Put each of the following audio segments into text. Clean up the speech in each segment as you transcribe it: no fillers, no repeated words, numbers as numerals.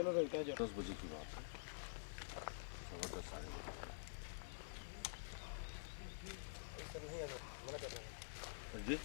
चलो भाई क्या 10 बजे की बात है, जबरदस्त साढ़े जी।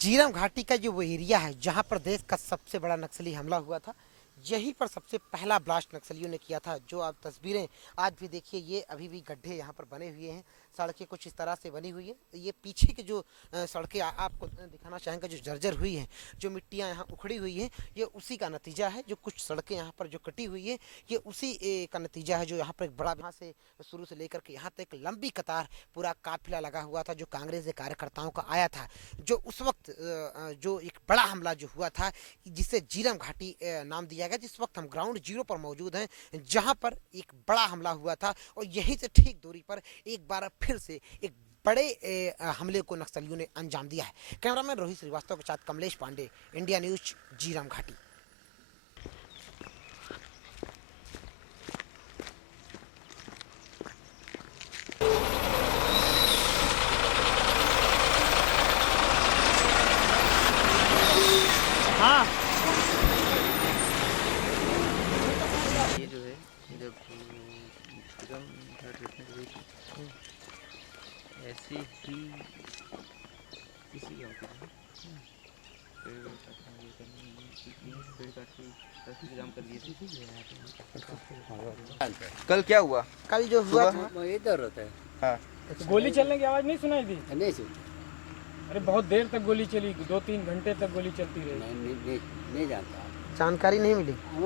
झीरम घाटी का जो वो एरिया है जहां पर देश का सबसे बड़ा नक्सली हमला हुआ था, यहीं पर सबसे पहला ब्लास्ट नक्सलियों ने किया था। जो आप तस्वीरें आज भी देखिए, ये अभी भी गड्ढे यहाँ पर बने हुए हैं, सड़कें कुछ इस तरह से बनी हुई है। ये पीछे की जो सड़कें आपको दिखाना चाहेंगे, जो जर्जर हुई हैं, जो मिट्टियाँ यहाँ उखड़ी हुई हैं, ये उसी का नतीजा है। जो कुछ सड़कें यहाँ पर जो कटी हुई है, ये उसी का नतीजा है। जो यहाँ पर एक बड़ा, यहाँ से शुरू से लेकर के यहाँ तक लंबी कतार पूरा काफिला लगा हुआ था, जो कांग्रेस के कार्यकर्ताओं का आया था। जो उस वक्त जो एक बड़ा हमला जो हुआ था, जिसे झीरम घाटी नाम दिया गया। जिस वक्त हम ग्राउंड जीरो पर मौजूद हैं, जहां पर एक बड़ा हमला हुआ था, और यहीं से ठीक दूरी पर एक बार फिर से एक बड़े हमले को नक्सलियों ने अंजाम दिया है। कैमरामैन रोहित श्रीवास्तव के साथ कमलेश पांडे, इंडिया न्यूज, झीरम घाटी। हाँ ये जो है जब झीरम घाट देखने गई थी, ऐसी ही किसी गाँव की थी। पेड़ काटना, ये करना, ये पेड़ काट के रास्ते जाम कर दिए थे। कल क्या हुआ? कल जो हुआ था, इधर होता है। हाँ, गोली चलने की आवाज नहीं सुनाई दी? नहीं सुन, अरे बहुत देर तक गोली चली, 2-3 घंटे तक गोली चलती रही। नहीं जानता। जानकारी नहीं मिली। हम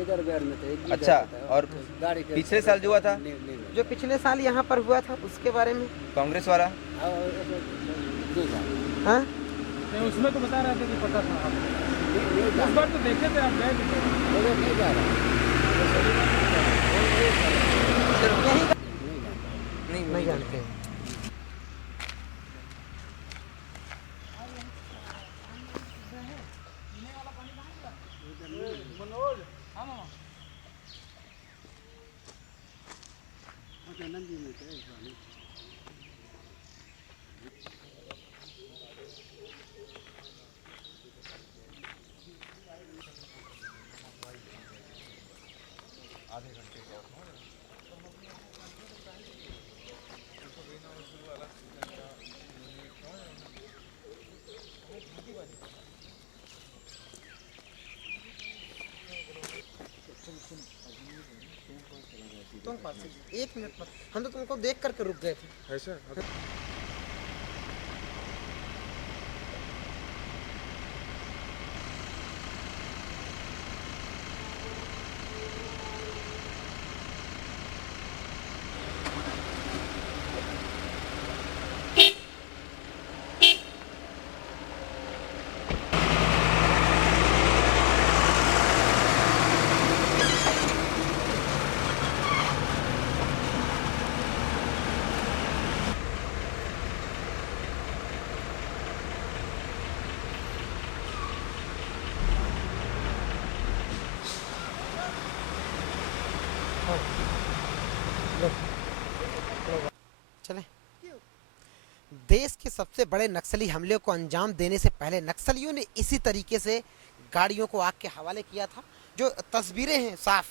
इधर बिहार में थे। अच्छा। और गाड़ी पिछले साल जो हुआ था, जो पिछले साल यहाँ पर हुआ था, उसके बारे में कांग्रेस वाला, हाँ, नहीं, उसमें तो बता रहे थे कि पता था आपको। इस बार तो देखे थे, आप गए थे। नहीं जा रहा। नहीं जानते। तुम पास से 1 मिनट पर, हम तो तुमको देख करके रुक गए थे। ऐसा चले। देश के सबसे बड़े नक्सली हमले को अंजाम देने से पहले नक्सलियों ने इसी तरीके से गाड़ियों को आग के हवाले किया था। जो तस्वीरें हैं साफ,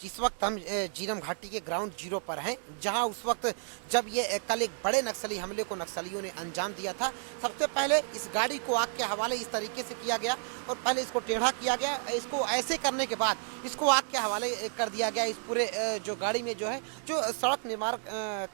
जिस वक्त हम जीरम घाटी के ग्राउंड जीरो पर हैं, जहां उस वक्त जब ये कल एक बड़े नक्सली हमले को नक्सलियों ने अंजाम दिया था। सबसे पहले इस गाड़ी को आग के हवाले इस तरीके से किया गया और पहले इसको टेढ़ा किया गया। इसको ऐसे करने के बाद इसको आग के हवाले कर दिया गया। इस पूरे जो गाड़ी में जो है, जो सड़क निर्माण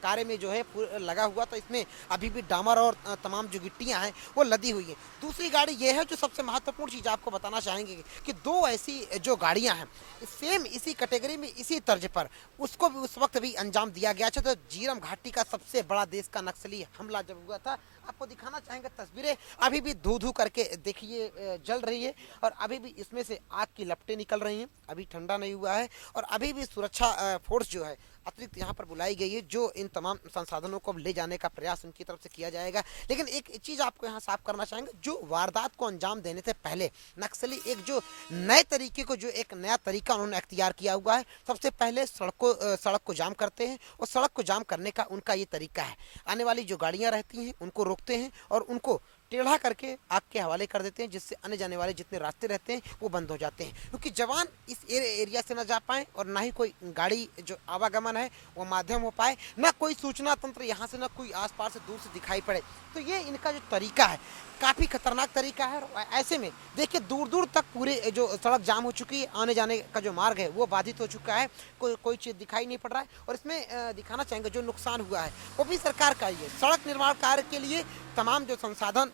कार्य में जो है लगा हुआ था, इसमें अभी भी डामर और तमाम जो गिट्टियाँ हैं वो लदी हुई हैं। दूसरी गाड़ी ये है जो सबसे महत्वपूर्ण चीज़ आपको बताना चाहेंगे कि दो ऐसी जो गाड़ियाँ हैं सेम इसी कैटेगरी में इसी तर्ज पर उसको भी उस वक्त भी अंजाम दिया गया था। तो जीरम घाटी का सबसे बड़ा देश का नक्सली हमला जब हुआ था, आपको दिखाना चाहेंगे तस्वीरें। अभी भी धू धू करके देखिए जल रही है और अभी भी इसमें से आग की लपटें निकल रही हैं। अभी ठंडा नहीं हुआ है और अभी भी सुरक्षा फोर्स जो है अतिरिक्त यहाँ पर बुलाई गई है, जो इन तमाम संसाधनों को ले जाने का प्रयास उनकी तरफ से किया जाएगा। लेकिन एक चीज़ आपको यहाँ साफ करना चाहेंगे, जो वारदात को अंजाम देने से पहले नक्सली एक जो नए तरीके को, जो एक नया तरीका उन्होंने अख्तियार किया हुआ है। सबसे पहले सड़क को जाम करते हैं और सड़क को जाम करने का उनका ये तरीका है, आने वाली जो गाड़ियाँ रहती हैं उनको रोकते हैं और उनको टेढ़ा करके आग के हवाले कर देते हैं, जिससे आने जाने वाले जितने रास्ते रहते हैं वो बंद हो जाते हैं। क्योंकि जवान इस एरिया से न जा पाए और ना ही कोई गाड़ी जो आवागमन है वो माध्यम हो पाए, ना कोई सूचना तंत्र यहाँ से, ना कोई आसपास से दूर से दिखाई पड़े। तो ये इनका जो तरीका है काफ़ी खतरनाक तरीका है। और ऐसे में देखिए दूर दूर तक पूरे जो सड़क जाम हो चुकी है, आने जाने का जो मार्ग है वो बाधित हो चुका है, कोई चीज़ दिखाई नहीं पड़ रहा है। और इसमें दिखाना चाहेंगे जो नुकसान हुआ है वो भी सरकार का ही है। सड़क निर्माण कार्य के लिए तमाम जो संसाधन,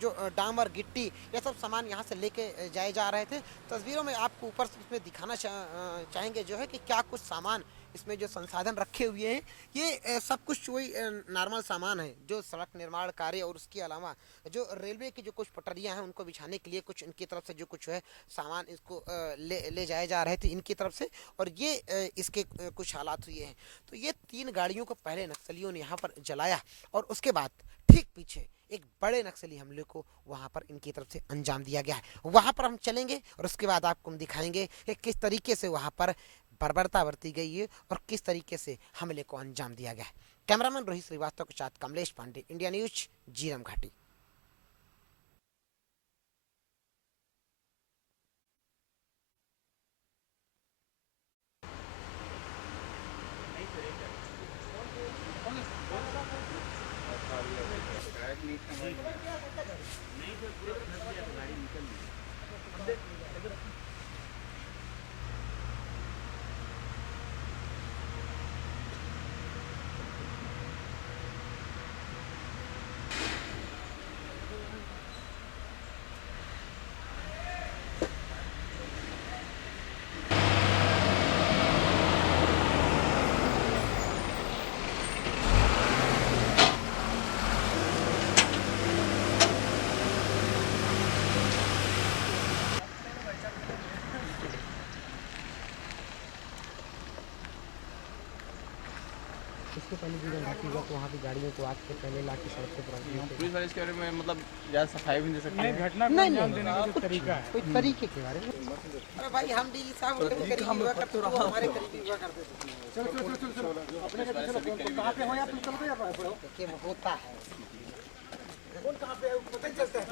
जो डामर, गिट्टी, ये सब सामान यहाँ से लेके जाए जा रहे थे। तस्वीरों में आपको ऊपर से इसमें दिखाना चाहेंगे जो है कि क्या कुछ सामान इसमें जो संसाधन रखे हुए हैं, ये सब कुछ वही नॉर्मल सामान है जो सड़क निर्माण कार्य और उसके अलावा जो रेलवे की जो कुछ पटरियां हैं उनको बिछाने के लिए कुछ इनकी तरफ से जो कुछ है सामान इसको ले जाए जा रहे थे इनकी तरफ से। और ये इसके कुछ हालात हुए हैं। तो ये 3 गाड़ियों को पहले नक्सलियों ने यहाँ पर जलाया और उसके बाद ठीक पीछे एक बड़े नक्सली हमले को वहाँ पर इनकी तरफ से अंजाम दिया गया है। वहाँ पर हम चलेंगे और उसके बाद आपको हम दिखाएंगे कि किस तरीके से वहाँ पर बर्बरता बरती गई है और किस तरीके से हमले को अंजाम दिया गया है। कैमरामैन रोहित श्रीवास्तव के साथ कमलेश पांडे, इंडिया न्यूज, जीरम घाटी। इसके पहले जीरम घाटी हुआ तो वहाँ की गाड़ियों को आग से पहले ला के सड़क से पुलिस वाले इसके बारे में मतलब ज़्यादा सफाई भी नहीं दे सकते। घटना को अंजाम देने का जो तरीका है, कोई तरीके के बारे में। अरे भाई हम डीजी साहब करीबी हुआ करते थे, हमारे करीबी हुआ करते थे। चलो अपने कहाँ पे हो या चलो तो यार क्या होता है, कौन कहाँ पे है पता ही चलता है।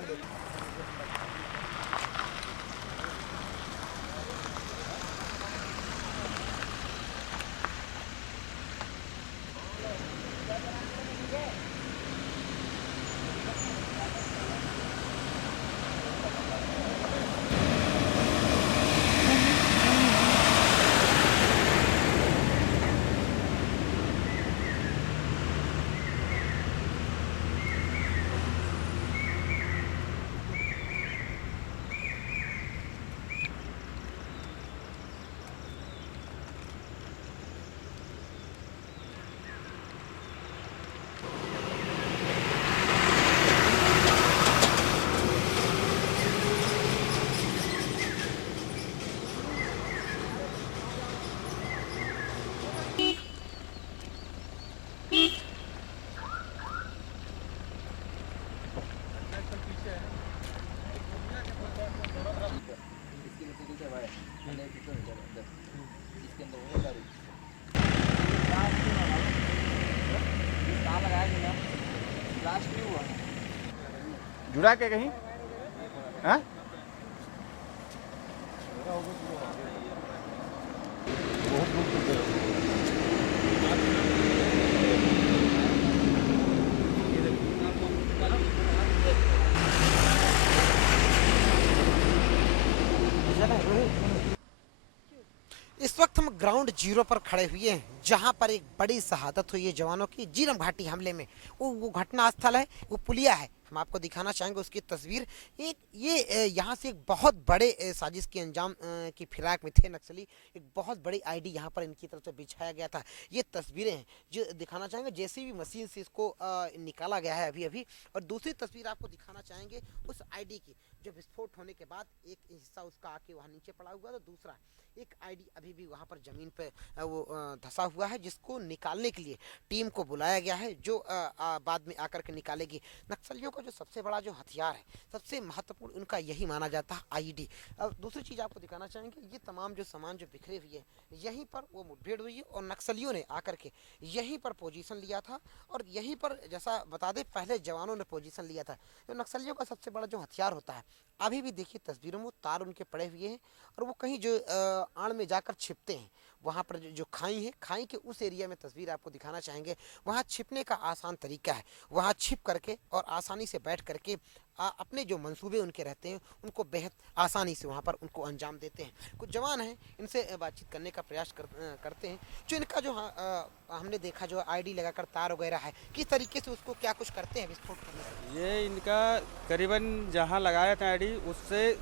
जुड़ा के कहीं हाँ ग्राउंड जीरो पर खड़े हुए हैं जहां पर एक बड़ी शहादत हुई है जवानों की जीरम घाटी हमले में। वो घटना स्थल है, वो पुलिया है, हम आपको दिखाना चाहेंगे उसकी तस्वीर। एक ये यहाँ से एक बहुत बड़े साजिश के अंजाम की फिराक में थे नक्सली। एक बहुत बड़ी आईडी यहाँ पर इनकी तरफ से बिछाया गया था। ये तस्वीरें हैं जो दिखाना चाहेंगे, जैसी भी मशीन से इसको निकाला गया है अभी अभी। और दूसरी तस्वीर आपको दिखाना चाहेंगे उस आईडी की जो विस्फोट होने के बाद एक हिस्सा उसका आके वहाँ नीचे पड़ा हुआ था, दूसरा एक आईडी अभी भी वहाँ पर जमीन पे वो धंसा हुआ है, जिसको निकालने के लिए टीम को बुलाया गया है, जो बाद में आकर के निकालेगी। नक्सलियों का जो सबसे बड़ा जो हथियार है, सबसे महत्वपूर्ण उनका यही माना जाता है आईडी। अब दूसरी चीज़ आपको दिखाना चाहेंगे, ये तमाम जो सामान जो बिखरे हुए है, यहीं पर वो मुठभेड़ हुई है और नक्सलियों ने आकर के यहीं पर पोजीशन लिया था। और यहीं पर जैसा बता दें, पहले जवानों ने पोजीशन लिया था। जो नक्सलियों का सबसे बड़ा जो हथियार होता है, अभी भी देखिए तस्वीरों में तार उनके पड़े हुए हैं और वो कहीं जो आड़ में जाकर छिपते हैं। वहाँ पर जो खाई है, खाई के उस एरिया में तस्वीर आपको दिखाना चाहेंगे। वहाँ छिपने का आसान तरीका है, वहाँ छिप करके और आसानी से बैठ करके अपने जो मंसूबे उनके रहते हैं उनको बेहद आसानी से वहाँ पर उनको अंजाम देते हैं। कुछ जवान हैं, इनसे बातचीत करने का प्रयास करते हैं। जो इनका जो हमने देखा जो आईडी लगाकर तार वगैरह है, किस तरीके से उसको क्या कुछ करते हैं विस्फोट करने से? ये इनका करीबन जहाँ लगाया था आईडी उससे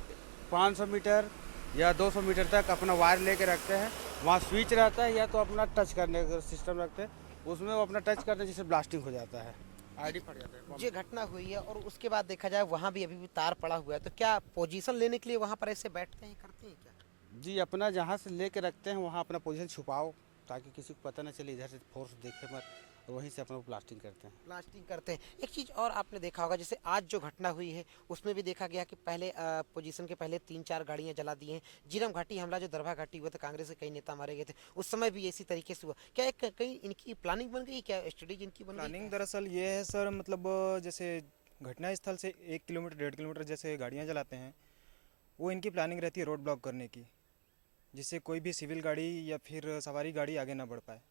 500 मीटर या 200 मीटर तक अपना वायर लेके रखते हैं। वहाँ स्विच रहता है या तो अपना टच करने का सिस्टम रखते हैं, उसमें वो अपना टच करते हैं जिससे ब्लास्टिंग हो जाता है, आईडी फट जाता है। ये घटना हुई है और उसके बाद देखा जाए वहाँ भी अभी भी तार पड़ा हुआ है, तो क्या पोजीशन लेने के लिए वहाँ पर ऐसे बैठते हैं, करते हैं क्या? जी, अपना जहाँ से लेके रखते हैं वहाँ अपना पोजीशन छुपाओ ताकि किसी को पता ना चले, इधर से फोर्स देखे मत, और वहीं से अपना ब्लास्टिंग करते हैं। ब्लास्टिंग करते हैं। एक चीज़ और आपने देखा होगा, जैसे आज जो घटना हुई है उसमें भी देखा गया कि पहले पोजीशन के पहले 3-4 गाड़ियां जला दी हैं। जीरम घाटी हमला जो दरभा घाटी हुआ था, कांग्रेस के कई नेता मारे गए थे, उस समय भी इसी तरीके से हुआ। क्या एक कहीं इनकी प्लानिंग बन गई, क्या स्ट्रेटेजी इनकी बन गई? प्लानिंग दरअसल ये है सर, मतलब जैसे घटना स्थल से 1 किलोमीटर 1.5 किलोमीटर जैसे गाड़ियाँ जलाते हैं, वो इनकी प्लानिंग रहती है रोड ब्लॉक करने की, जिससे कोई भी सिविल गाड़ी या फिर सवारी गाड़ी आगे ना बढ़ पाए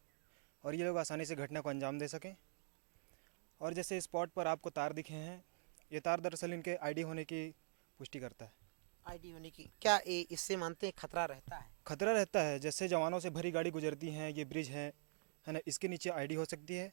और ये लोग आसानी से घटना को अंजाम दे सकें। और जैसे स्पॉट पर आपको तार दिखे हैं, ये तार दरअसल इनके आईडी होने की पुष्टि करता है। आईडी होने की क्या इससे मानते हैं खतरा रहता है? खतरा रहता है, जैसे जवानों से भरी गाड़ी गुजरती हैं, ये ब्रिज है ना, इसके नीचे आईडी हो सकती है।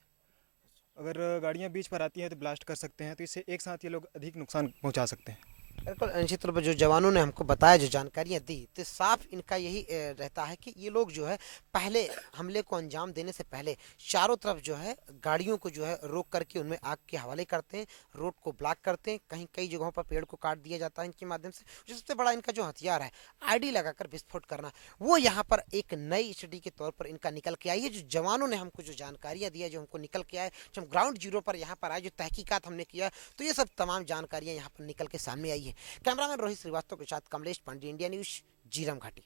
अगर गाड़ियाँ बीच पर आती हैं तो ब्लास्ट कर सकते हैं, तो इससे एक साथ ये लोग अधिक नुकसान पहुँचा सकते हैं। बिल्कुल निश्चित रूप से जो जवानों ने हमको बताया, जो जानकारियां दी, तो साफ इनका यही रहता है कि ये लोग जो है पहले हमले को अंजाम देने से पहले चारों तरफ जो है गाड़ियों को जो है रोक करके उनमें आग के हवाले करते हैं, रोड को ब्लॉक करते हैं, कहीं कई जगहों पर पेड़ को काट दिया जाता है इनके माध्यम से। जो सबसे बड़ा इनका जो हथियार है आईडी लगाकर विस्फोट करना, वो यहाँ पर एक नई स्टडी के तौर पर इनका निकल के आई है। जो जवानों ने हमको जो जानकारियाँ दी है, जो हमको निकल के आए, जब हम ग्राउंड जीरो पर यहाँ पर आए, जो तहकीकात हमने किया, तो ये सब तमाम जानकारियाँ यहाँ पर निकल के सामने आई है। कैमरामैन रोहित श्रीवास्तव के साथ कमलेश पांडे, इंडिया न्यूज, जीरम घाटी।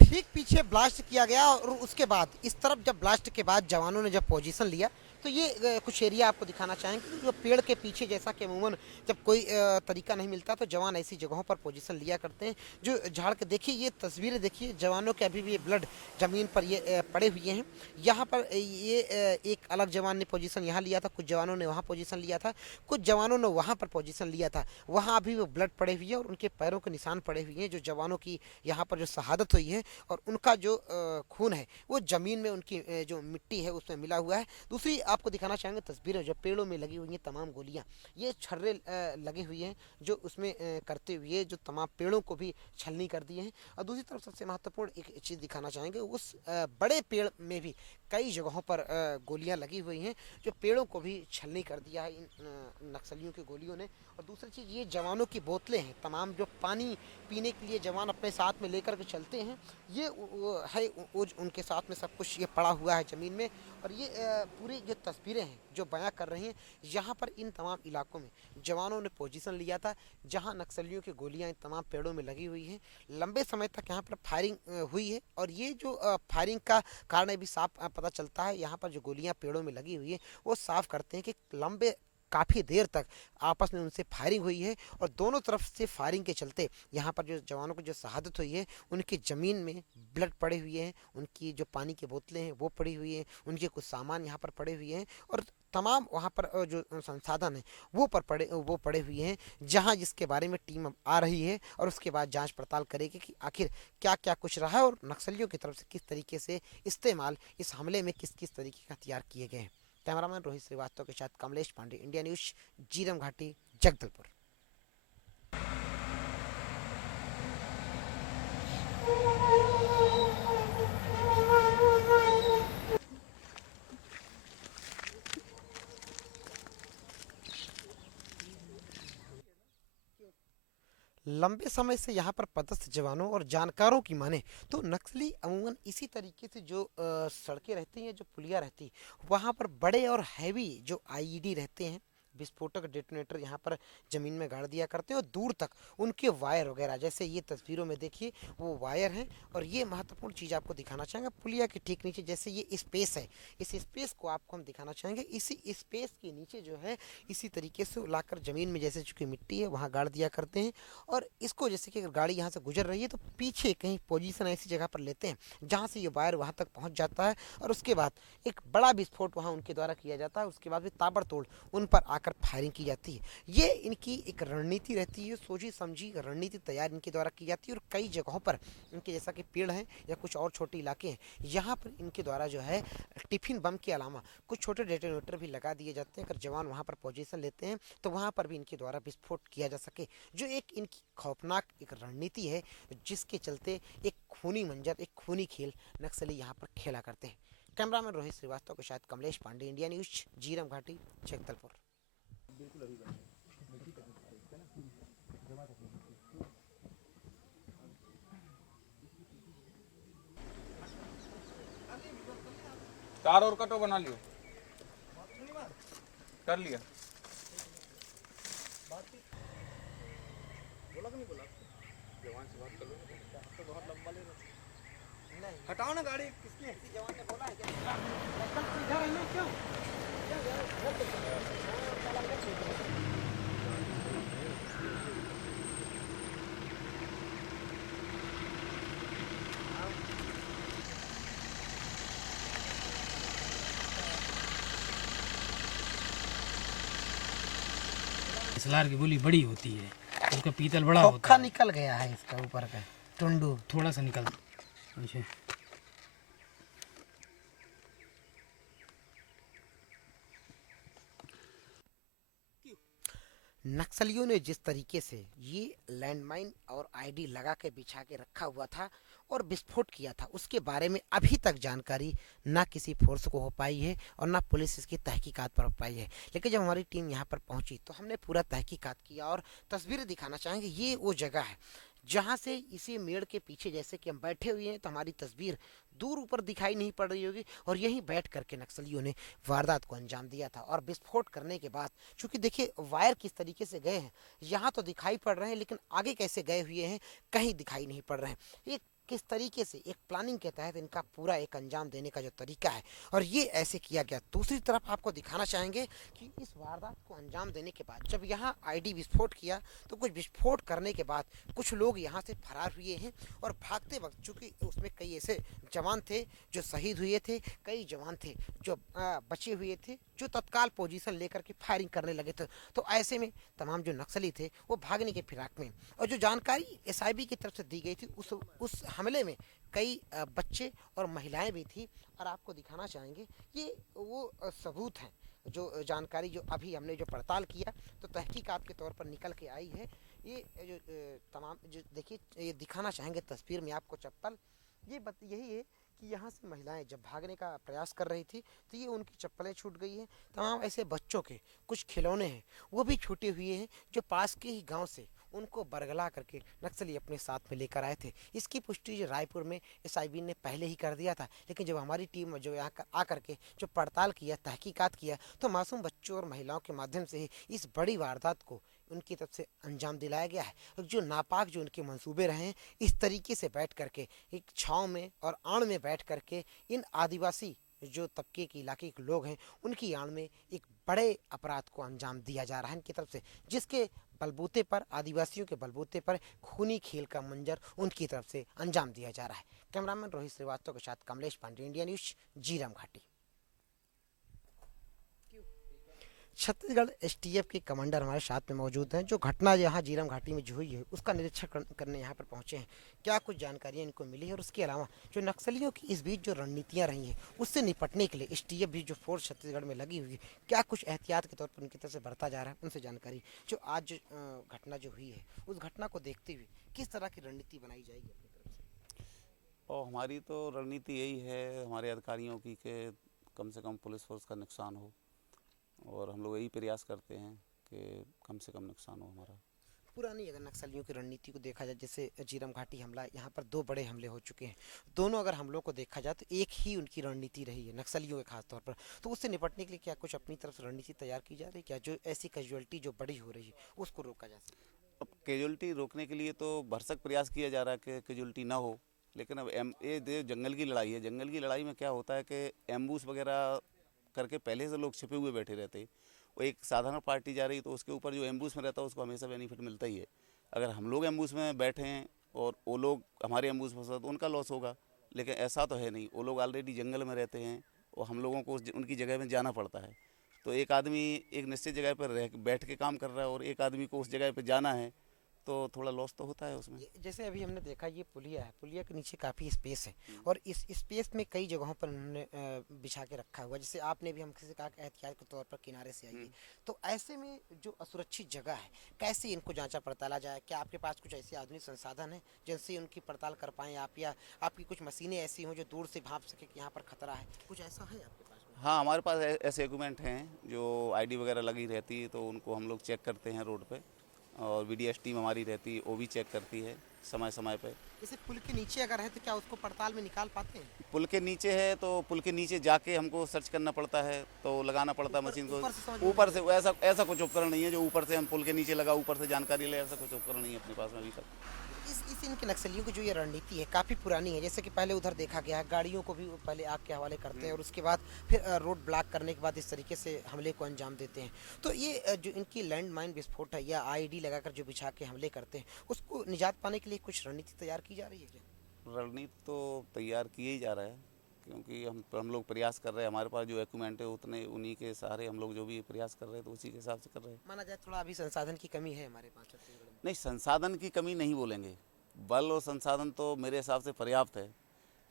ठीक पीछे ब्लास्ट किया गया और उसके बाद इस तरफ जब ब्लास्ट के बाद जवानों ने जब पोजीशन लिया, तो ये कुछ एरिया आपको दिखाना चाहेंगे जो पेड़ के पीछे, जैसा कि अमूमन जब कोई तरीका नहीं मिलता तो जवान ऐसी जगहों पर पोजीशन लिया करते हैं। जो झाड़ के देखिए, ये तस्वीरें देखिए, जवानों के अभी भी ब्लड ज़मीन पर ये पड़े हुए हैं। यहाँ पर ये एक अलग जवान ने पोजीशन यहाँ लिया था, कुछ जवानों ने वहाँ पोजीशन लिया था, कुछ जवानों ने वहाँ पर पोजीशन लिया था। वहाँ अभी वो ब्लड पड़े हुए हैं और उनके पैरों के निशान पड़े हुए हैं, जो जवानों की यहाँ पर जो शहादत हुई है, और उनका जो खून है वो ज़मीन में उनकी जो मिट्टी है उसमें मिला हुआ है। दूसरी आपको दिखाना चाहेंगे तस्वीरें, जो पेड़ों में लगी हुई हैं तमाम गोलियां, ये छर्रे लगे हुए हैं जो उसमें करते हुए जो तमाम पेड़ों को भी छलनी कर दिए हैं। और दूसरी तरफ सबसे महत्वपूर्ण एक चीज़ दिखाना चाहेंगे, उस बड़े पेड़ में भी कई जगहों पर गोलियां लगी हुई हैं, जो पेड़ों को भी छलनी कर दिया है इन नक्सलियों की गोलियों ने। और दूसरी चीज़, ये जवानों की बोतलें हैं तमाम, जो पानी पीने के लिए जवान अपने साथ में लेकर के चलते हैं, ये है उनके साथ में सब कुछ ये पड़ा हुआ है ज़मीन में। और ये पूरी जो तस्वीरें हैं जो बयां कर रही हैं, यहाँ पर इन तमाम इलाकों में जवानों ने पोजीशन लिया था, जहाँ नक्सलियों की गोलियां इन तमाम पेड़ों में लगी हुई हैं। लंबे समय तक यहाँ पर फायरिंग हुई है और ये जो फायरिंग का कारण भी साफ पता चलता है। यहाँ पर जो गोलियां पेड़ों में लगी हुई है वो साफ करते हैं कि लंबे काफ़ी देर तक आपस में उनसे फायरिंग हुई है और दोनों तरफ से फायरिंग के चलते यहाँ पर जो जवानों की जो शहादत हुई है, उनकी ज़मीन में ब्लड पड़े हुए हैं, उनकी जो पानी की बोतलें हैं वो पड़ी हुई हैं, उनके कुछ सामान यहाँ पर पड़े हुए हैं और तमाम वहाँ पर जो संसाधन है वो पड़े हुए हैं, जहाँ जिसके बारे में टीम अब आ रही है और उसके बाद जांच पड़ताल करेगी कि आखिर क्या क्या कुछ रहा है और नक्सलियों की तरफ से किस तरीके से इस्तेमाल इस हमले में किस किस तरीके के हथियार किए गए हैं। कैमरामैन रोहित श्रीवास्तव के साथ कमलेश पांडे, इंडिया न्यूज, जीरम घाटी, जगदलपुर। लंबे समय से यहाँ पर पदस्थ जवानों और जानकारों की माने तो नक्सली अमूमन इसी तरीके से जो सड़कें रहती हैं, जो पुलिया रहती, वहाँ पर बड़े और हैवी जो आईईडी रहते हैं, विस्फोटक डेटोनेटर यहाँ पर ज़मीन में गाड़ दिया करते हैं और दूर तक उनके वायर वगैरह, जैसे ये तस्वीरों में देखिए वो वायर हैं। और ये महत्वपूर्ण चीज़ आपको दिखाना चाहेंगे, पुलिया के ठीक नीचे जैसे ये स्पेस है, इस स्पेस को आपको हम दिखाना चाहेंगे। इसी स्पेस के नीचे जो है इसी तरीके से लाकर ज़मीन में जैसे चूँकि मिट्टी है वहाँ गाड़ दिया करते हैं और इसको जैसे कि अगर गाड़ी यहाँ से गुजर रही है तो पीछे कहीं पोजीशन ऐसी जगह पर लेते हैं जहाँ से ये वायर वहाँ तक पहुँच जाता है और उसके बाद एक बड़ा विस्फोट वहाँ उनके द्वारा किया जाता है। उसके बाद भी ताबड़तोड़ उन पर आकर फायरिंग की जाती है। ये इनकी एक रणनीति रहती है, सोची समझी रणनीति तैयार इनके द्वारा की जाती है और कई जगहों पर इनके जैसा कि पेड़ हैं या कुछ और छोटे इलाके हैं, यहाँ पर इनके द्वारा जो है टिफिन बम के अलावा कुछ छोटे डेटोनेटर भी लगा दिए जाते हैं। अगर जवान वहाँ पर पोजीशन लेते हैं तो वहाँ पर भी इनके द्वारा विस्फोट किया जा सके, जो एक इनकी खौफनाक एक रणनीति है, जिसके चलते एक खूनी मंजर, एक खूनी खेल नक्सली यहाँ पर खेला करते हैं। कैमरामैन रोहित श्रीवास्तव के साथ कमलेश पांडे, इंडिया न्यूज, जीरम घाटी, जगदलपुर। तार और कटो बना लियो, कर लिया। हटाओ ना गाड़ी, किसकी है? जवान ने बोला है क्या? इधर है क्यों? SLR की गोली बड़ी होती है, उसका पीतल बड़ा होता खोखा है, निकल गया है इसका ऊपर का टुंडू। थोड़ा सा निकल। अच्छा, नक्सलियों ने जिस तरीके से ये लैंडमाइन और आईडी लगा के बिछा के रखा हुआ था और विस्फोट किया था, उसके बारे में अभी तक जानकारी ना किसी फोर्स को हो पाई है और ना पुलिस इसकी तहकीकात पर हो पाई है। लेकिन जब हमारी टीम यहाँ पर पहुँची तो हमने पूरा तहकीकात किया और तस्वीरें दिखाना चाहेंगे। ये वो जगह है जहाँ से इसी मेड़ के पीछे जैसे कि हम बैठे हुए हैं तो हमारी तस्वीर दूर ऊपर दिखाई नहीं पड़ रही होगी और यहीं बैठ करके नक्सलियों ने वारदात को अंजाम दिया था। और विस्फोट करने के बाद चूंकि देखिए वायर किस तरीके से गए हैं, यहाँ तो दिखाई पड़ रहे हैं लेकिन आगे कैसे गए हुए हैं कहीं दिखाई नहीं पड़ रहे हैं। एक किस तरीके से एक प्लानिंग के तहत इनका पूरा एक अंजाम देने का जो तरीका है और ये ऐसे किया गया। दूसरी तरफ आपको दिखाना चाहेंगे कि इस वारदात को अंजाम देने के बाद जब यहाँ आईडी विस्फोट किया तो कुछ विस्फोट करने के बाद कुछ लोग यहाँ से फरार हुए हैं और भागते वक्त चूँकि उसमें कई ऐसे जवान थे जो शहीद हुए थे, कई जवान थे जो बचे हुए थे जो तत्काल पोजीशन लेकर के फायरिंग करने लगे थे। तो ऐसे में तमाम जो नक्सली थे वो भागने के फिराक में और जो जानकारी SIB की तरफ से दी गई थी उस हमले में कई बच्चे और महिलाएं भी थी। और आपको दिखाना चाहेंगे ये वो सबूत हैं, जो जानकारी जो अभी हमने जो पड़ताल किया तो तहकीकात के तौर पर निकल के आई है। ये जो तमाम जो देखिए ये दिखाना चाहेंगे तस्वीर में आपको चप्पल, ये यही है कि यहाँ से महिलाएं जब भागने का प्रयास कर रही थी तो ये उनकी चप्पलें छूट गई हैं। तमाम ऐसे बच्चों के कुछ खिलौने हैं वो भी छूटे हुए हैं जो पास के ही गांव से उनको बरगला करके नक्सली अपने साथ में लेकर आए थे। इसकी पुष्टि जो रायपुर में SIB ने पहले ही कर दिया था, लेकिन जब हमारी टीम जो यहाँ आकर के जो पड़ताल किया, तहकीकात किया तो मासूम बच्चों और महिलाओं के माध्यम से ही इस बड़ी वारदात को उनकी तरफ से अंजाम दिलाया गया है। जो नापाक जो उनके मंसूबे रहे हैं, इस तरीके से बैठ करके एक छाँव में और आड़ में बैठ करके इन आदिवासी जो तबके के इलाके के लोग हैं उनकी आड़ में एक बड़े अपराध को अंजाम दिया जा रहा है इनकी तरफ से, जिसके बलबूते पर, आदिवासियों के बलबूते पर खूनी खेल का मंजर उनकी तरफ से अंजाम दिया जा रहा है। कैमरामैन रोहित श्रीवास्तव के साथ कमलेश पांडे, इंडिया न्यूज, जीरम घाटी। छत्तीसगढ़ एसटीएफ के कमांडर हमारे साथ में मौजूद हैं, जो घटना यहाँ जीरम घाटी में जो हुई है उसका निरीक्षण करने यहाँ पर पहुँचे हैं। क्या कुछ जानकारियाँ इनको मिली है, और उसके अलावा जो नक्सलियों की इस बीच जो रणनीतियाँ रही हैं उससे निपटने के लिए एसटीएफ भी जो फोर्स छत्तीसगढ़ में लगी हुई है, क्या कुछ एहतियात के तौर पर उनकी तरफ से बरता जा रहा है, उनसे जानकारी। जो आज घटना जो हुई है उस घटना को देखते हुए किस तरह की रणनीति बनाई जाएगी अपनी तरफ से? और हमारी तो रणनीति यही है हमारे अधिकारियों की कि कम से कम पुलिस फोर्स का नुकसान हो, और हम लोग यही प्रयास करते हैं कि कम से कम नुकसान हो हमारा। पुरानी अगर नक्सलियों की रणनीति को देखा जाए, जैसे जीरम घाटी हमला, यहाँ पर 2 बड़े हमले हो चुके हैं, दोनों अगर हमलों को देखा जाए तो एक ही उनकी रणनीति रही है नक्सलियों के खास तौर पर, तो उससे निपटने के लिए क्या कुछ अपनी तरफ से रणनीति तैयार की जा रही है क्या, जो ऐसी कैजुअलिटी जो बड़ी हो रही है उसको रोका जा सके? अब कैजुअलिटी रोकने के लिए तो भरसक प्रयास किया जा रहा है कि कैजुअलिटी ना हो, लेकिन अब ये जंगल की लड़ाई है। जंगल की लड़ाई में क्या होता है कि एम्बूस वगैरह करके पहले से लोग छिपे हुए बैठे रहते हैं। वो एक साधारण पार्टी जा रही तो उसके ऊपर जो एम्बूस में रहता है उसको हमेशा बेनिफिट मिलता ही है। अगर हम लोग एम्बूस में बैठे हैं और वो लोग हमारे एम्बूस में फंसा तो उनका लॉस होगा, लेकिन ऐसा तो है नहीं। वो लोग ऑलरेडी जंगल में रहते हैं और हम लोगों को उनकी जगह में जाना पड़ता है। तो एक आदमी एक निश्चित जगह पर बैठ के काम कर रहा है और एक आदमी को उस जगह पर जाना है, तो थोड़ा लॉस तो होता है उसमें। जैसे अभी हमने देखा ये पुलिया है, पुलिया के नीचे काफ़ी स्पेस है, और इस स्पेस में कई जगहों पर उन्होंने बिछा के रखा हुआ, जैसे आपने भी हमसे कहा कि एहतियात के तौर पर किनारे से आइए, तो ऐसे में जो असुरक्षित जगह है कैसे इनको जांचा पड़ताला जाए? क्या आपके पास कुछ ऐसे आधुनिक संसाधन हैं जिनसे उनकी पड़ताल कर पाएँ आप, या आपकी कुछ मशीनें ऐसी हों जो दूर से भाप सके कि यहाँ पर खतरा है, कुछ ऐसा है आपके पास? हाँ, हमारे पास ऐसे इक्विपमेंट हैं जो आईडी वगैरह लगी रहती है, तो उनको हम लोग चेक करते हैं रोड पे, और वीडीएस टीम हमारी रहती है वो भी चेक करती है समय समय पे। जैसे पुल के नीचे अगर है तो क्या उसको पड़ताल में निकाल पाते हैं? पुल के नीचे है तो पुल के नीचे जाके हमको सर्च करना पड़ता है, तो लगाना पड़ता है मशीन को ऊपर से। ऐसा कुछ उपकरण नहीं है जो ऊपर से हम पुल के नीचे लगा ऊपर से जानकारी ले, ऐसा कुछ उपकरण नहीं है अपने पास में अभी तक। इस इनके नक्सलियों की जो ये रणनीति है काफ़ी पुरानी है, जैसे कि पहले उधर देखा गया है गाड़ियों को भी पहले आग के हवाले करते हैं और उसके बाद फिर रोड ब्लॉक करने के बाद इस तरीके से हमले को अंजाम देते हैं। तो ये जो इनकी लैंड माइन विस्फोट है या आईडी लगाकर जो बिछा के हमले करते हैं, उसको निजात पाने के लिए कुछ रणनीति तैयार की जा रही है क्या? रणनीति तो तैयार किया ही जा रहा है, क्योंकि हम लोग प्रयास कर रहे हैं। हमारे पास जो इक्विपमेंट है उतने उन्हीं के सहारे हम लोग जो भी प्रयास कर रहे हैं तो उसी के हिसाब से कर रहे हैं। माना जाए थोड़ा अभी संसाधन की कमी है हमारे पास छत्तीसगढ़ में? नहीं, संसाधन की कमी नहीं बोलेंगे, बल और संसाधन तो मेरे हिसाब से पर्याप्त है।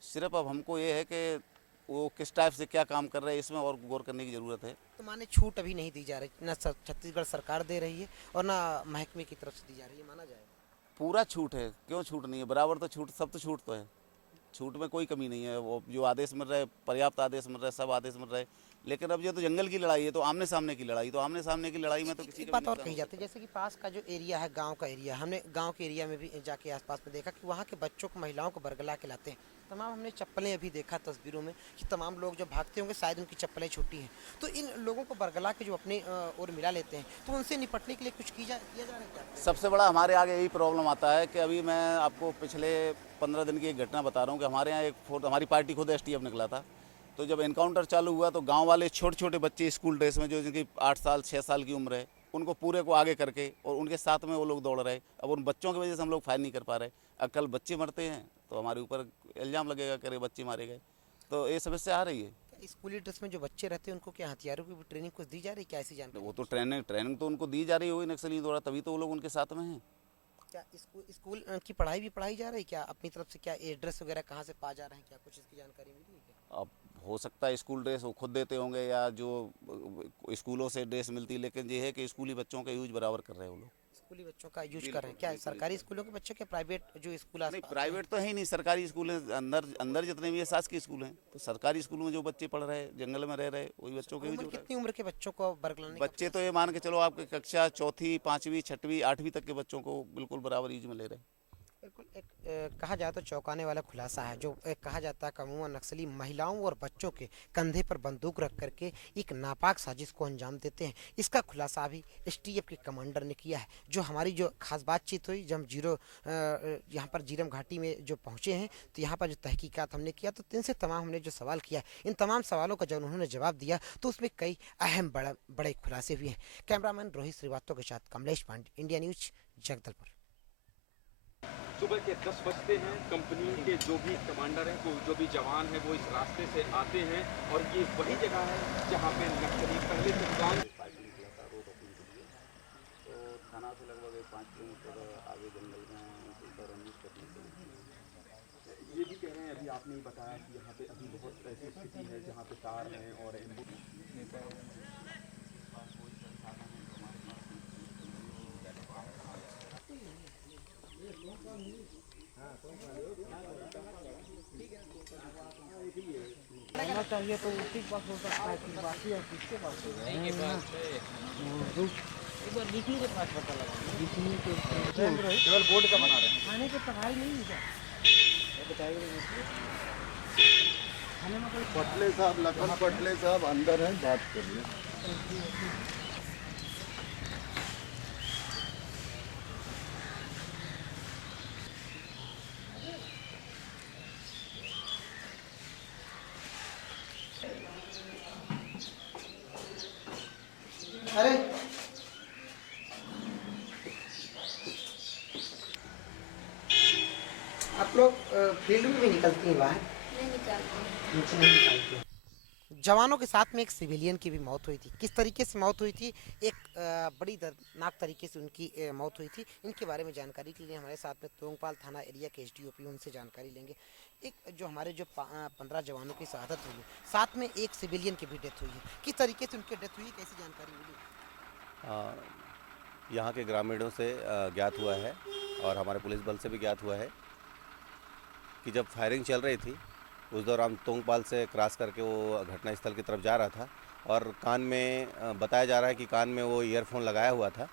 सिर्फ अब हमको ये है कि वो किस टाइप से क्या काम कर रहे हैं इसमें और गौर करने की ज़रूरत है। तो माने छूट अभी नहीं दी जा रही, ना छत्तीसगढ़ सरकार दे रही है और ना महकमे की तरफ से दी जा रही है, माना जाए पूरा छूट है। क्यों छूट नहीं है? बराबर तो छूट, सब तो छूट तो है, छूट में कोई कमी नहीं है। वो जो आदेश मिल रहे पर्याप्त आदेश मिल रहे, सब आदेश मिल रहे। लेकिन अब ये तो जंगल की लड़ाई है, तो आमने सामने की लड़ाई, तो आमने सामने की लड़ाई में तो किसी एक बात और कही जाती है, जैसे कि पास का जो एरिया है गांव का एरिया, हमने गांव के एरिया में भी जाके आसपास में देखा कि वहाँ के बच्चों को, महिलाओं को बरगला के लाते हैं। तमाम हमने चप्पलें अभी देखा तस्वीरों में कि तमाम लोग जो भागते होंगे शायद उनकी चप्पलें छूटी हैं, तो इन लोगों को बरगला के जो अपने और मिला लेते हैं, तो उनसे निपटने के लिए कुछ किया जा रहा है क्या? सबसे बड़ा हमारे आगे यही प्रॉब्लम आता है कि अभी मैं आपको पिछले 15 दिन की एक घटना बता रहा हूँ कि हमारे यहाँ हमारी पार्टी खुद एसटीएफ निकला था। तो जब एनकाउंटर चालू हुआ तो गांव वाले छोटे छोटे बच्चे स्कूल ड्रेस में, जो जिनकी 8 साल 6 साल की उम्र है, उनको पूरे को आगे करके और उनके साथ में वो लोग दौड़ रहे। अब उन बच्चों की वजह से हम लोग फायर नहीं कर पा रहे। अब कल बच्चे मरते हैं तो हमारे ऊपर इल्ज़ाम लगेगा कि बच्चे मारे गए, तो ये समस्या आ रही है। स्कूली ड्रेस में जो बच्चे रहते हैं उनको क्या हथियारों की भी ट्रेनिंग कुछ दी जा रही है क्या? ऐसी जानकारी वो तो ट्रेनिंग तो उनको दी जा रही होगी नक्सलियों द्वारा, तभी तो वो लोग उनके साथ में हैं। क्या स्कूल की पढ़ाई भी पढ़ाई जा रही है क्या अपनी तरफ से? क्या एड्रेस वगैरह कहाँ से पा जा रहे हैं क्या? कुछ इसकी जानकारी मिली है क्या? अब हो सकता है स्कूल ड्रेस वो खुद देते होंगे या जो स्कूलों से ड्रेस मिलती है, लेकिन ये है कि स्कूली बच्चों का यूज बराबर कर रहे हैं वो लोग। स्कूली बच्चों का यूज कर रहे हैं क्या? सरकारी स्कूलों के बच्चों के प्राइवेट जो स्कूल? नहीं, प्राइवेट तो है ही नहीं, सरकारी स्कूल है। अंदर जितने भी शासकीय स्कूल हैं, तो सरकारी स्कूल में जो बच्चे पढ़ रहे हैं, जंगल में रह रहे, वही बच्चों के यूज हो रहा है। कितनी उम्र के बच्चों को बरगलाने? बच्चे तो ये मान के चलो आपके कक्षा 4th 5वीं 6वीं 8वीं तक के बच्चों को बिल्कुल बराबर यूज में ले रहे हैं। बिल्कुल एक कहा जाए तो चौंकाने वाला खुलासा है जो कहा जाता है कि अमूमन नक्सली महिलाओं और बच्चों के कंधे पर बंदूक रख करके एक नापाक साजिश को अंजाम देते हैं। इसका खुलासा अभी एसटीएफ के कमांडर ने किया है। जो हमारी जो खास बातचीत हुई जब हम यहाँ पर जीरम घाटी में जो पहुँचे हैं तो यहाँ पर जो तहकीकात हमने किया तो इनसे तमाम हमने जो सवाल किया इन तमाम सवालों का जब उन्होंने जवाब दिया तो उसमें कई अहम बड़े खुलासे हुए हैं। कैमरामैन रोहित श्रीवास्तव के साथ कमलेश पांडे, इंडिया न्यूज, जगदलपुर। सुबह के 10 बजते हैं। कंपनी के जो भी कमांडर हैं, जो भी जवान हैं, वो इस रास्ते से आते हैं और ये वही जगह है जहाँ पे नक्सली पहले से काम। तो थाना से लगभग 5 किलोमीटर आगे जंगल में उनका रंजिश करने के लिए। ये भी कह रहे हैं, अभी आपने ही बताया कि यहाँ पे अभी बहुत ऐसी स्थिति है जहाँ पे कार हैं और चाहिए तो उसी के पास हो सकता है कि बाकी है किसके पास होगा? एक बार बिजली के पास पता लगा। बिजली के केवल बोर्ड का बना रहे हैं। खाने की पढ़ाई नहीं है क्या? खाने में कोई पटले साहब, लखन पटले साहब अंदर हैं, बात करिए। अरे आप लोग फील्ड में भी निकलती हैं बाहर? नहीं निकालते। नहीं निकालते। जवानों के साथ में एक सिविलियन की भी मौत हुई थी। किस तरीके से मौत हुई थी, एक बड़ी दर्दनाक तरीके से उनकी मौत हुई थी। इनके बारे में जानकारी के लिए हमारे साथ में तोंगपाल थाना एरिया के एसडीओपी, उनसे जानकारी लेंगे। एक जो हमारे जो 15 जवानों की शहादत हुई है, साथ में एक सिविलियन की भी डेथ हुई है, किस तरीके से उनकी डेथ हुई है, कैसी जानकारी मिली? यहाँ के ग्रामीणों से ज्ञात हुआ है और हमारे पुलिस बल से भी ज्ञात हुआ है कि जब फायरिंग चल रही थी उस दौरान तोंगपाल से क्रॉस करके वो घटनास्थल की तरफ जा रहा था और कान में बताया जा रहा है कि कान में वो ईयरफोन लगाया हुआ था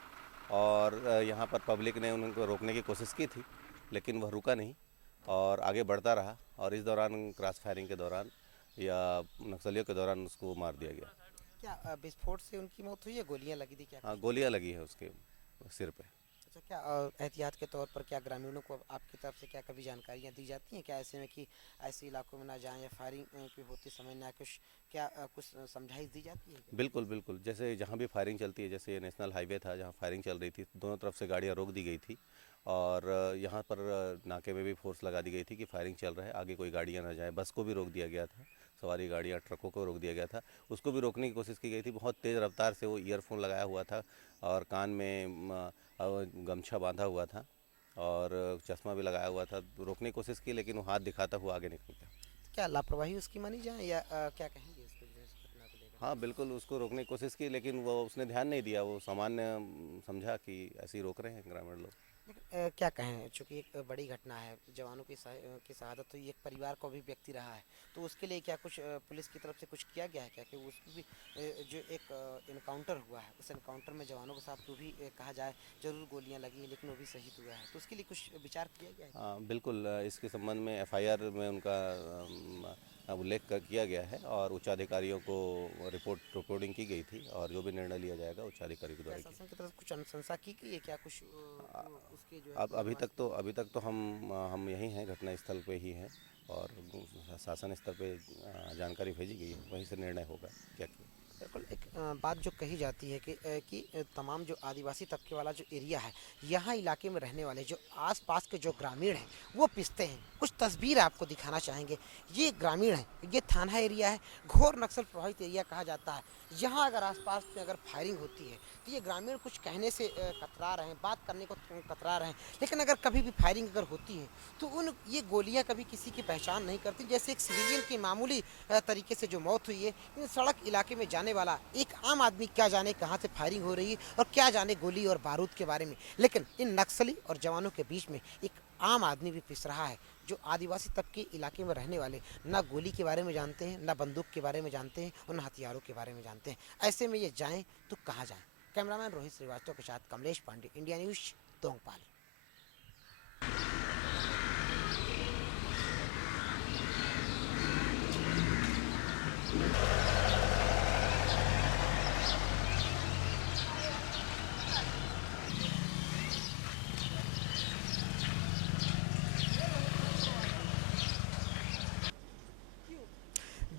और यहाँ पर पब्लिक ने उनको रोकने की कोशिश की थी लेकिन वह रुका नहीं और आगे बढ़ता रहा और इस दौरान क्रॉस फायरिंग के दौरान या नक्सलियों के दौरान उसको मार दिया गया। क्या विस्फोट से उनकी मौत हुई है, गोलियां लगी थी क्या? हाँ, गोलियां लगी है उसके सिर पे। अच्छा, क्या एहतियात के तौर पर क्या ग्रामीणों को आपकी तरफ से क्या कभी जानकारियां दी जाती हैं क्या ऐसे में कि ऐसे इलाकों में ना जाएं या फायरिंग की होती समय ना कुछ समझाइश दी जाती है? बिल्कुल बिल्कुल, जैसे जहाँ भी फायरिंग चलती है, जैसे नेशनल हाईवे था जहाँ फायरिंग चल रही थी, दोनों तरफ से गाड़ियाँ रोक दी गई थी और यहाँ पर नाके में भी फोर्स लगा दी गई थी कि फायरिंग चल रहा है, आगे कोई गाड़ियाँ ना जाए। बस को भी रोक दिया गया था, सवारी गाड़ियाँ, ट्रकों को रोक दिया गया था, उसको भी रोकने की कोशिश की गई थी। बहुत तेज़ रफ्तार से वो ईयरफोन लगाया हुआ था और कान में गमछा बांधा हुआ था और चश्मा भी लगाया हुआ था। रोकने की कोशिश की लेकिन वो हाथ दिखाता हुआ आगे निकल गया। क्या लापरवाही उसकी मानी जाए या क्या कहेंगे इस घटना को लेकर? हाँ बिल्कुल, उसको रोकने की कोशिश की लेकिन वो उसने ध्यान नहीं दिया, वो सामान्य समझा कि ऐसे ही रोक रहे हैं ग्रामीण लोग। क्या कहें, चूँकि एक बड़ी घटना है, जवानों की शहादत तो एक परिवार को भी व्यक्ति रहा है, तो उसके लिए क्या कुछ पुलिस की तरफ से कुछ किया गया है क्या कि उसको भी जो एक इनकाउंटर हुआ है उस इनकाउंटर में जवानों के साथ जो भी कहा जाए जरूर गोलियां लगी हैं लेकिन वो भी शहीद हुआ है, तो उसके लिए कुछ विचार किया गया है? हाँ बिल्कुल, इसके संबंध में एफआईआर में उनका उल्लेख किया गया है और उच्चाधिकारियों को रिपोर्टिंग की गई थी और जो भी निर्णय लिया जाएगा उच्चाधिकारी के द्वारा। शासन की तरफ कुछ अनुशंसा की गई है क्या कुछ उसके जो अब अभी तक तो हम यहीं हैं, घटनास्थल पे ही हैं और शासन स्तर पे जानकारी भेजी गई है, वहीं से निर्णय होगा क्या किया। बिल्कुल, एक बात जो कही जाती है कि तमाम जो आदिवासी तबके वाला जो एरिया है, यहाँ इलाके में रहने वाले जो आसपास के जो ग्रामीण हैं वो पिसते हैं। कुछ तस्वीर आपको दिखाना चाहेंगे। ये ग्रामीण है, ये थाना एरिया है, घोर नक्सल प्रभावित एरिया कहा जाता है। यहाँ अगर आसपास में अगर फायरिंग होती है तो ये ग्रामीण कुछ कहने से कतरा रहे हैं, बात करने को कतरा रहे हैं, लेकिन अगर कभी भी फायरिंग अगर होती है तो ये गोलियां कभी किसी की पहचान नहीं करती। जैसे एक सिविलियन की मामूली तरीके से जो मौत हुई है, इन सड़क इलाके में जाने वाला एक आम आदमी क्या जाने कहाँ से फायरिंग हो रही है और क्या जाने गोली और बारूद के बारे में, लेकिन इन नक्सली और जवानों के बीच में एक आम आदमी भी पिस रहा है। जो आदिवासी तबके इलाके में रहने वाले ना गोली के बारे में जानते हैं, ना बंदूक के बारे में जानते हैं और ना हथियारों के बारे में जानते हैं। ऐसे में ये जाएं तो कहाँ जाएं? कैमरामैन रोहित श्रीवास्तव के साथ कमलेश पांडे, इंडिया न्यूज, तोंगपाल।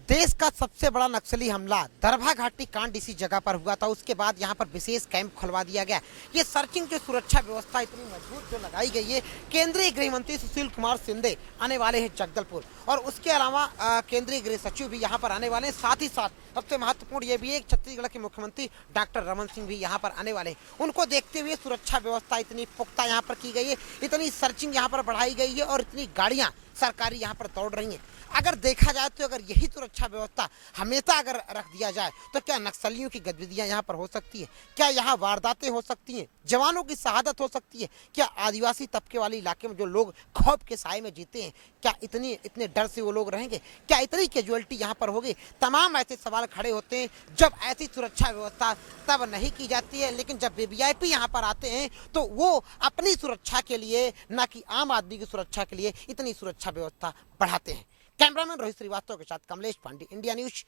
देश का सबसे बड़ा नक्सली हमला दरभा घाटी कांड इसी जगह पर हुआ था। उसके बाद यहाँ पर विशेष कैंप खुलवा दिया गया। ये सर्चिंग जो सुरक्षा व्यवस्था इतनी मजबूत जो लगाई गई है। केंद्रीय गृह मंत्री सुशील कुमार शिंदे आने वाले हैं जगदलपुर, और उसके अलावा केंद्रीय गृह सचिव भी यहाँ पर आने वाले हैं। साथ ही साथ सबसे महत्वपूर्ण ये भी है, छत्तीसगढ़ के मुख्यमंत्री डॉक्टर रमन सिंह भी यहाँ पर आने वाले हैं। उनको देखते हुए सुरक्षा व्यवस्था इतनी पुख्ता यहाँ पर की गई है, इतनी सर्चिंग यहाँ पर बढ़ाई गई है और इतनी गाड़ियाँ सरकारी यहाँ पर दौड़ रही हैं। अगर देखा जाए तो अगर यही सुरक्षा व्यवस्था हमेशा अगर रख दिया जाए तो क्या नक्सलियों की गतिविधियां यहाँ पर हो सकती है? क्या यहाँ वारदातें हो सकती हैं? जवानों की शहादत हो सकती है? क्या आदिवासी तबके वाले इलाके में जो लोग खौफ के साए में जीते हैं, क्या इतने डर से वो लोग रहेंगे? क्या इतनी कैजुअलिटी यहाँ पर होगी? तमाम ऐसे सवाल खड़े होते हैं जब ऐसी सुरक्षा व्यवस्था तब नहीं की जाती है। लेकिन जब वीवीआईपी यहाँ पर आते हैं तो वो अपनी सुरक्षा के लिए, न कि आम आदमी की सुरक्षा के लिए इतनी सुरक्षा व्यवस्था बढ़ाते हैं। कैमरामैन रोहित श्रीवास्तव के साथ कमलेश पांडे, इंडिया न्यूज।